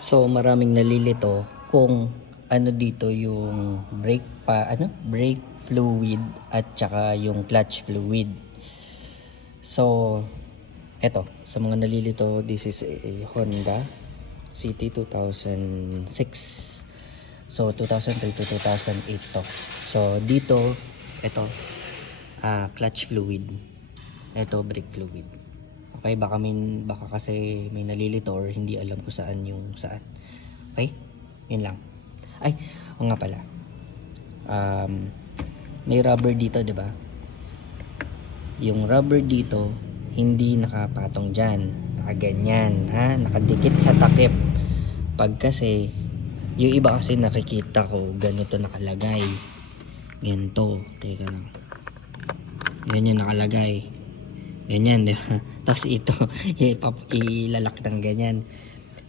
So maraming nalilito kung ano dito yung brake fluid at saka yung clutch fluid. So eto, sa mga nalilito, this is a Honda City 2006. So 2003 to 2008 to. So dito eto, clutch fluid. Eto, brake fluid. Okay, baka kasi may nalilito or hindi alam ko saan yung saan. Okay? Yun lang. Ay, o nga pala. May rubber dito, 'di ba? Yung rubber dito hindi nakapatong diyan. Nakaganyan, ha? Nakadikit sa takip. Pag kasi yung iba kasi nakikita ko ganito nakalagay. Ganito. Teka lang. Ganyan nakalagay. Ganyan, di ba? Tapos ito, ilalak ng ganyan.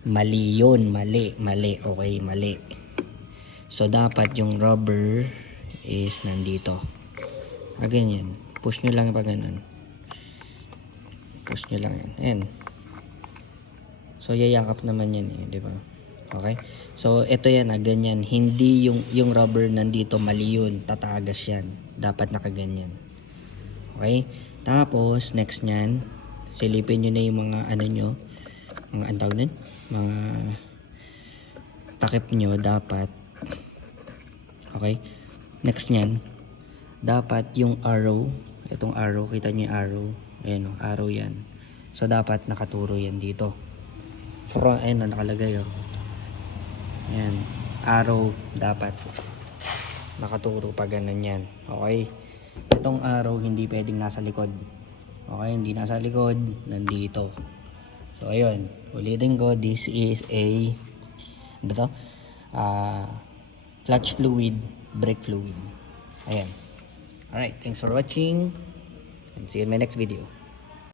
Mali yun, mali. Okay, mali. So, dapat yung rubber is nandito. Ganyan. Push nyo lang pa ganun. Push nyo lang yan. Ayan. So, yayakap naman yan eh, di ba? Okay? So, ito yan ganyan. Hindi yung rubber nandito, mali yun. Tatagas yan. Dapat nakaganyan. Okay? Tapos, next nyan, silipin nyo na yung mga ano nyo, mga antawag nun, mga takip nyo, dapat. Okay? Next nyan, dapat yung arrow, itong arrow, kita nyo yung arrow, ayan o, arrow yan. So, dapat nakaturo yan dito. Front, ayan o, nakalagay o. Ayan, arrow, dapat nakaturo pa ganun yan. Okay? Itong arrow hindi pwedeng nasa likod. Okay, hindi nasa likod, nandito. So ayun, ulitin ko, this is a ano to? Clutch fluid, brake fluid. Ayan. Alright, thanks for watching and see you in my next video.